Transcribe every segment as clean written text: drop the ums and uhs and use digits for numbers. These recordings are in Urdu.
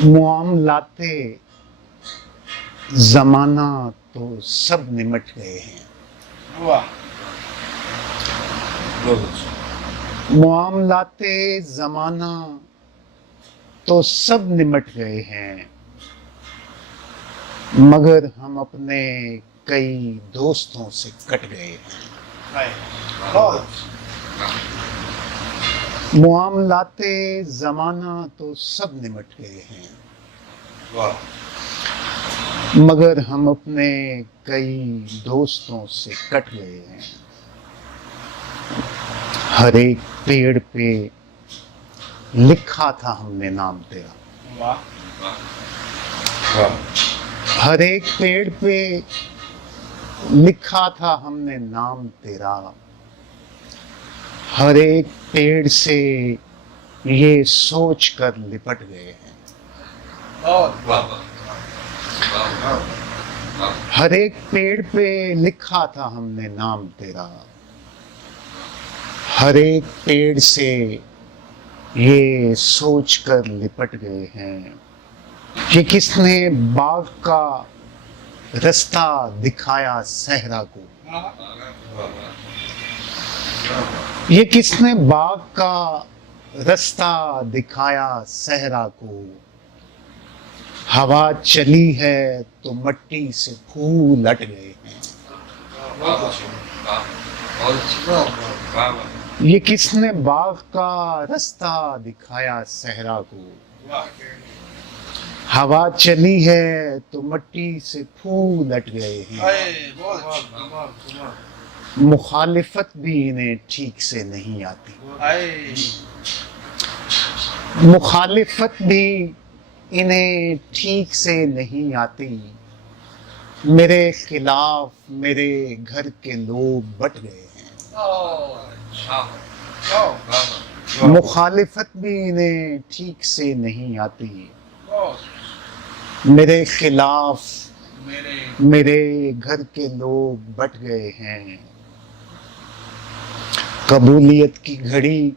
معاملات زمانہ تو سب نمٹ گئے ہیں، واہ، معاملات زمانہ تو سب نمٹ گئے ہیں، مگر ہم اپنے کئی دوستوں سے کٹ گئے ہیں۔ بہت معاملات زمانہ تو سب نمٹ گئے ہیں، واہ، مگر ہم اپنے کئی دوستوں سے کٹ گئے ہیں۔ ہر ایک پیڑ پہ لکھا تھا ہم نے نام تیرا، واہ، واہ، ہر ایک پیڑ پہ لکھا تھا ہم نے نام تیرا، ہر ایک پیڑ سے یہ سوچ کر لپٹ گئے ہیں۔ بہت ہر ایک پیڑ پہ لکھا تھا ہم نے نام تیرا، ہر ایک پیڑ سے یہ سوچ کر لپٹ گئے ہیں۔ یہ کس نے باغ کا رستہ دکھایا صحرا کو، یہ کس نے باغ کا رستہ دکھایا صحرا کو، ہوا چلی ہے تو مٹی سے پھول ہٹ گئے ہیں۔ یہ کس نے باغ کا رستہ دکھایا صحرا کو، ہوا چلی ہے تو مٹی سے پھول ہٹ گئے ہیں۔ مخالفت بھی انہیں ٹھیک سے نہیں آتی، مخالفت بھی انہیں ٹھیک سے نہیں آتی، میرے خلاف میرے گھر کے لوگ بٹ گئے ہیں۔ مخالفت بھی انہیں ٹھیک سے نہیں آتی، میرے خلاف میرے گھر کے لوگ بٹ گئے ہیں۔ قبولیت کی گھڑی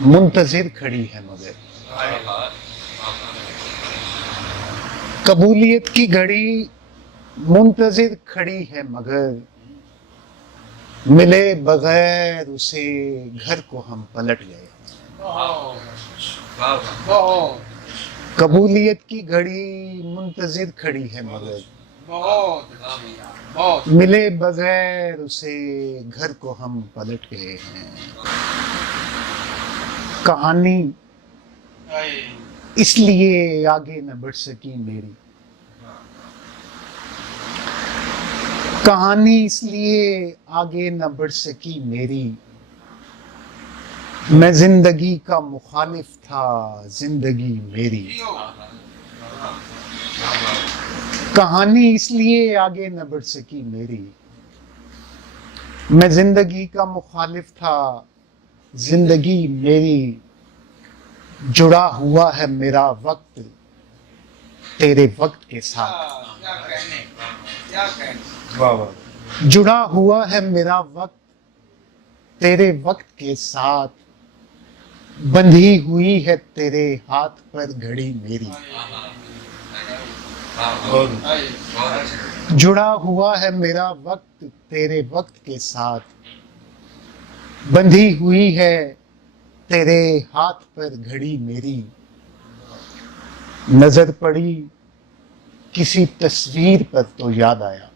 منتظر کھڑی ہے مگر، قبولیت کی گھڑی منتظر کھڑی ہے مگر، ملے بغیر اسے گھر کو ہم پلٹ گئے۔ قبولیت کی گھڑی منتظر کھڑی ہے مگر، ملے بغیر اسے گھر کو ہم پلٹ گئے ہیں۔ کہانی اس لیے آگے نہ بڑھ سکی میری، کہانی اس لیے آگے نہ بڑھ سکی میری، میں زندگی کا مخالف تھا زندگی میری، کہانی اس لیے آگے نہ بڑھ سکی میری، میں زندگی کا مخالف تھا زندگی میری، جڑا ہوا ہے میرا وقت تیرے وقت کے ساتھ، جڑا ہوا ہے میرا وقت تیرے وقت کے ساتھ، بندھی ہوئی ہے تیرے ہاتھ پر گھڑی میری، جڑا ہوا ہے میرا وقت تیرے وقت کے ساتھ، بندھی ہوئی ہے تیرے ہاتھ پر گھڑی میری، نظر پڑی کسی تصویر پر تو یاد آیا،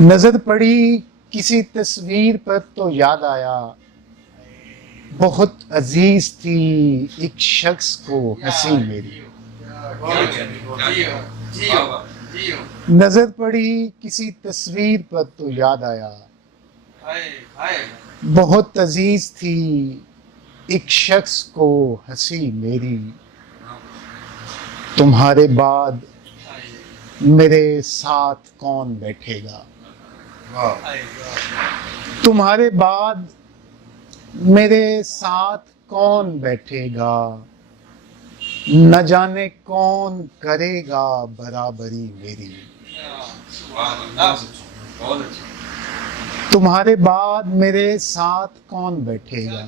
نظر پڑی کسی تصویر پر تو یاد آیا، بہت عزیز تھی ایک شخص کو ہنسی میری، نظر پڑی کسی تصویر پر تو یاد آیا، بہت عزیز تھی ایک شخص کو ہنسی میری، تمہارے بعد میرے ساتھ کون بیٹھے گا، تمہارے بعد میرے ساتھ کون بیٹھے گا، نہ جانے کون کرے گا برابری میری، تمہارے بعد میرے ساتھ کون بیٹھے گا،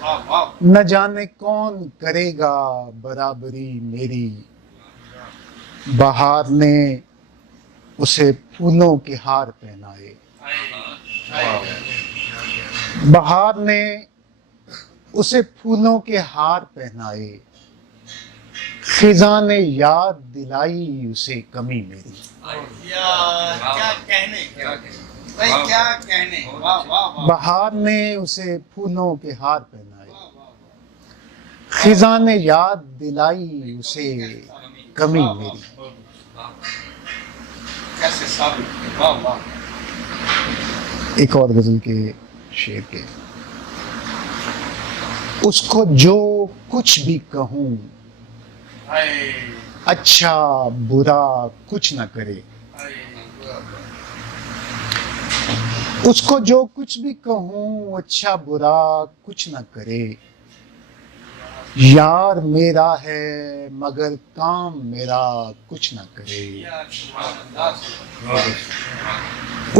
واہ واہ نہ جانے کون کرے گا برابری میری. بہار نے اسے پھولوں کے ہار پہنائے. بہار نے اسے پھولوں کے ہار پہنائے. خزاں نے یاد دلائی اسے کمی میری. کیا کہنے بھائی کیا کہنے واہ واہ واہ بہار نے اسے پھولوں کے ہار پہنائے. خزاں نے یاد دلائی اسے کمی میری. کیسے ثابت واہ واہ ایک اور غزل کے شعر کے. اس کو جو کچھ بھی کہوں اچھا برا کچھ نہ کرے. اس کو جو کچھ بھی کہوں اچھا برا کچھ نہ کرے. یار میرا ہے مگر کام میرا کچھ نہ کرے.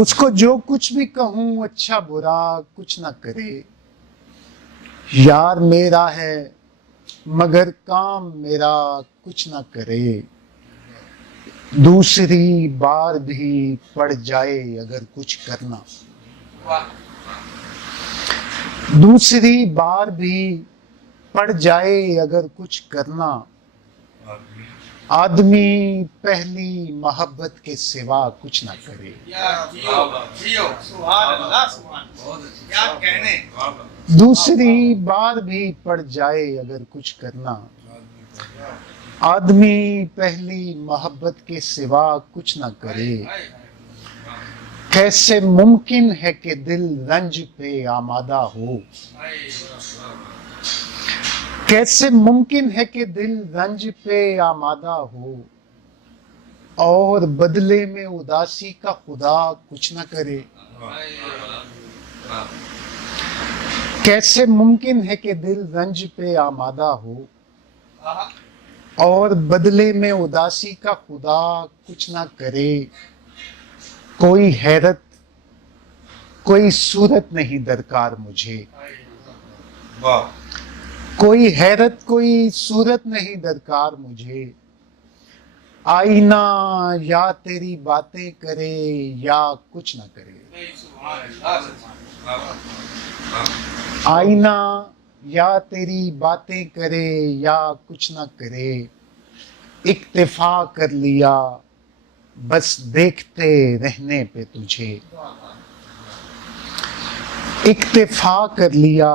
اس کو جو کچھ بھی کہوں اچھا برا کچھ نہ کرے. یار میرا ہے مگر کام میرا کچھ نہ کرے. دوسری بار بھی پڑ جائے اگر کچھ کرنا. دوسری بار بھی پڑ جائے اگر کچھ کرنا. آدمی پہلی محبت کے سوا کچھ نہ کرے. سبحان اللہ سبحان کیا کہنے دوسری بار بھی پڑ جائے اگر کچھ کرنا. آدمی پہلی محبت کے سوا کچھ نہ کرے. کیسے ممکن ہے کہ دل رنج پہ آمادہ ہو. کیسے ممکن ہے کہ دل رنج پہ آمادہ ہو اور بدلے میں اداسی کا خدا کچھ نہ کرے. کیسے ممکن ہے کہ دل رنج پہ آمادہ ہو اور بدلے میں اداسی کا خدا کچھ نہ کرے. کوئی حیرت کوئی صورت نہیں درکار مجھے. واہ کوئی حیرت کوئی صورت نہیں درکار مجھے. آئینہ یا تیری باتیں کرے یا کچھ نہ کرے. آئینہ یا تیری باتیں کرے یا کچھ نہ کرے. اکتفا کر لیا بس دیکھتے رہنے پہ تجھے. اکتفا کر لیا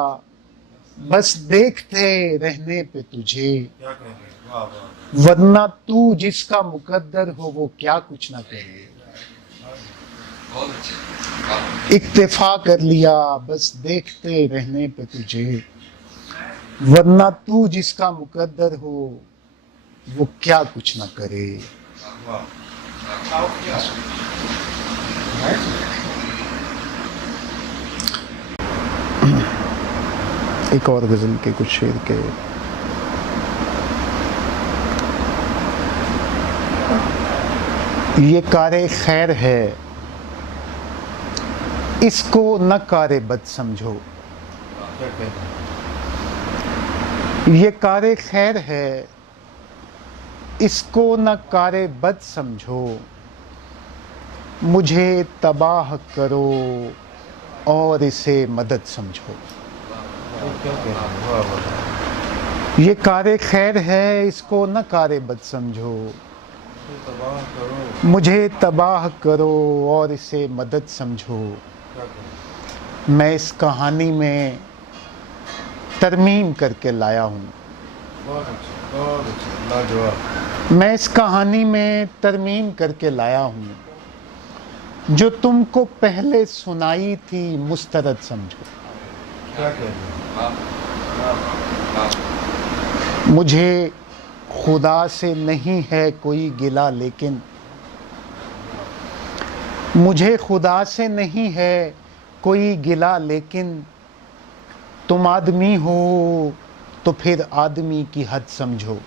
بس دیکھتے رہنے پہ تجھے. ورنہ تو جس کا مقدر ہو وہ کیا کچھ نہ کرے. اکتفا کر لیا بس دیکھتے رہنے پہ تجھے. ورنہ تو جس کا مقدر ہو وہ کیا کچھ نہ کرے. ایک اور غزل کے کچھ شعر کے. یہ کار خیر ہے اس کو نہ کار بد سمجھو. یہ کار خیر ہے اس کو نہ کار بد سمجھو. مجھے تباہ کرو اور اسے مدد سمجھو. یہ کار خیر ہے اس کو نہ کار بد سمجھو. مجھے تباہ کرو اور اسے مدد سمجھو. میں اس کہانی میں ترمیم کر کے لایا ہوں. میں اس کہانی میں ترمیم کر کے لایا ہوں. جو تم کو پہلے سنائی تھی مسترد سمجھو. مجھے خدا سے نہیں ہے کوئی گلہ لیکن مجھے خدا سے نہیں ہے کوئی گلہ لیکن تم آدمی ہو تو پھر آدمی کی حد سمجھو.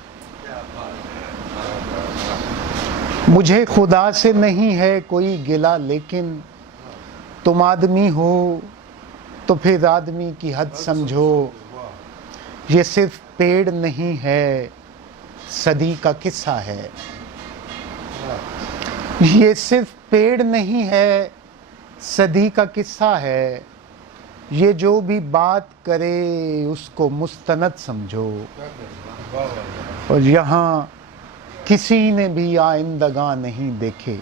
مجھے خدا سے نہیں ہے کوئی گلہ لیکن تم آدمی ہو تو پھر آدمی کی حد سمجھو. یہ صرف پیڑ نہیں ہے صدی کا قصہ ہے. یہ صرف پیڑ نہیں ہے صدی کا قصہ ہے. یہ جو بھی بات کرے اس کو مستند سمجھو. اور یہاں کسی نے بھی آئندگاں نہیں دیکھے.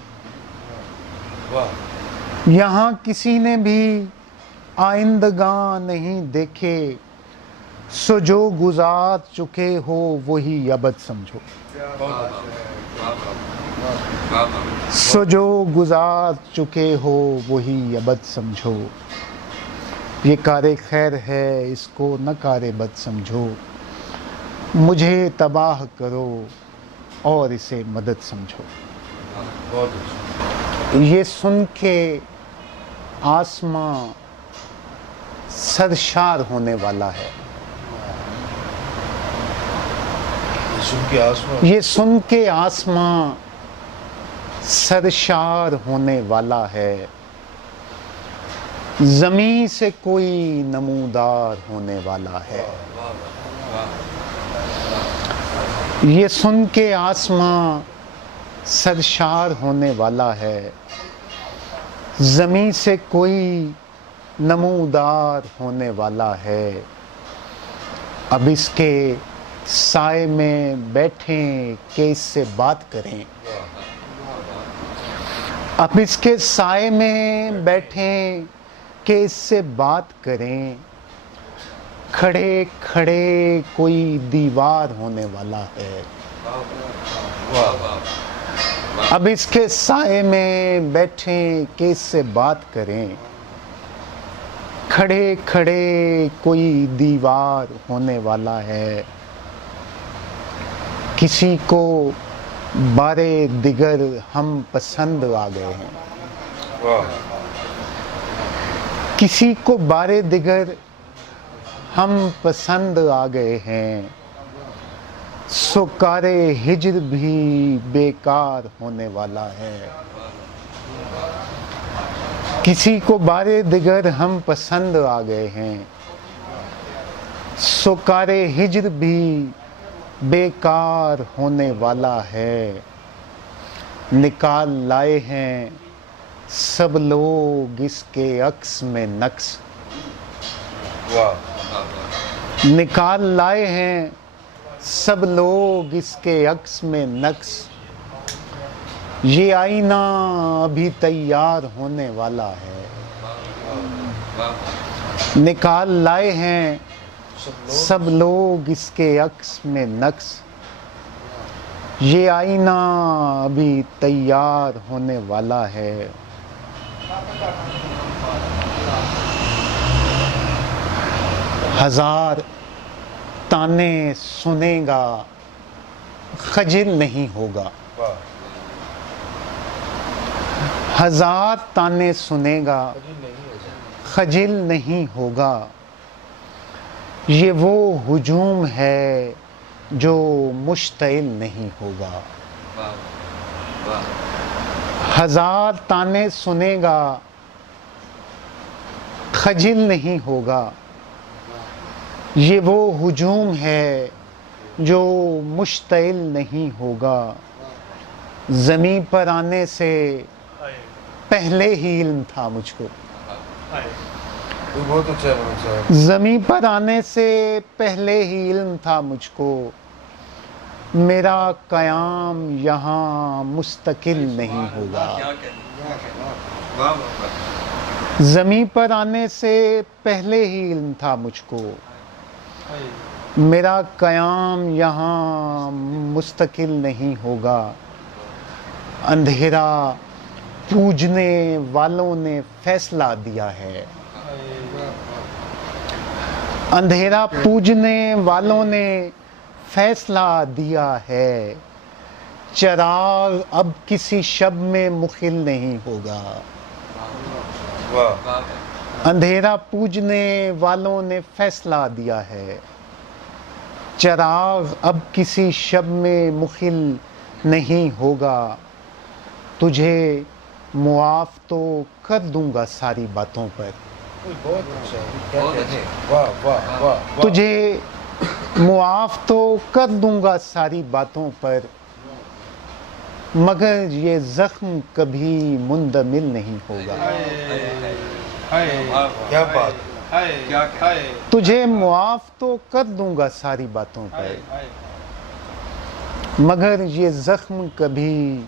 یہاں کسی نے بھی آئندگاں نہیں دیکھے. سو جو گزار چکے ہو وہی ابد سمجھو. سو جو گزار چکے ہو وہی ابد سمجھو. یہ کار خیر ہے اس کو نہ کار بد سمجھو. مجھے تباہ کرو اور اسے مدد سمجھو. یہ سن کے آسماں سرشار ہونے والا ہے. یہ سن کے آسماں سرشار ہونے والا ہے. زمین سے کوئی نمودار ہونے والا ہے. یہ سن کے آسماں سرشار ہونے والا ہے. زمین سے کوئی نمودار ہونے والا ہے. اب اس کے سائے میں بیٹھیں کہ اس سے بات کریں. اب اس کے سائے میں بیٹھیں کہ اس سے بات کریں. کھڑے کھڑے کوئی دیوار ہونے والا ہے. اب اس کے سائے میں بیٹھیں کہ اس سے بات کریں. کھڑے کھڑے کوئی دیوار ہونے والا ہے. کسی کو بارے دیگر ہم پسند آ گئے ہیں. کسی کو بارے دیگر ہم پسند آ گئے ہیں. سو کار ہجر بھی بیکار ہونے والا ہے. کسی کو بارے دیگر ہم پسند آ گئے ہیں. سو کار ہجر بھی بیکار ہونے والا ہے. نکال لائے ہیں سب لوگ اس کے عکس میں نقص. نکال لائے ہیں سب لوگ اس کے عکس میں نقص. یہ آئینہ ابھی تیار ہونے والا ہے. نکال لائے ہیں سب لوگ اس کے عکس میں نقص. یہ آئینہ ابھی تیار ہونے والا ہے. ہزار تانے سنے گا خجل نہیں ہوگا. ہزار تانے سنے گا خجل نہیں ہوگا. یہ وہ ہجوم ہے جو مشتعل نہیں ہوگا. ہزار تانے سنے گا خجل نہیں ہوگا. یہ وہ ہجوم ہے جو مشتعل نہیں ہوگا. زمین پر آنے سے پہلے ہی علم تھا مجھ کو. بہت اچھا ہے. زمین پر آنے سے پہلے ہی علم تھا مجھ کو. میرا قیام یہاں مستقل نہیں ہوگا. زمین پر آنے سے پہلے ہی علم تھا مجھ کو. میرا قیام یہاں مستقل نہیں ہوگا. اندھیرا پوجنے والوں نے فیصلہ دیا ہے. اندھیرا پوجنے والوں نے فیصلہ دیا ہے. چراغ اب کسی شب میں مخل نہیں ہوگا. اندھیرا پوجنے والوں نے فیصلہ دیا ہے. چراغ اب کسی شب میں مخل نہیں ہوگا. تجھے معاف تو کر دوں گا ساری باتوں پر. بہت اچھا ہے. تجھے معاف تو کر دوں گا ساری باتوں پر، مگر یہ زخم کبھی مندمل نہیں ہوگا۔ کیا بات، تجھے معاف تو کر دوں گا ساری باتوں پر، مگر یہ زخم کبھی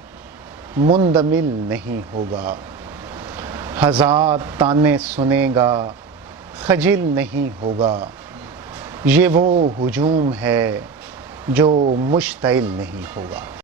مندمل نہیں ہوگا۔ ہزار تانے سنے گا خجل نہیں ہوگا، یہ وہ ہجوم ہے جو مشتعل نہیں ہوگا۔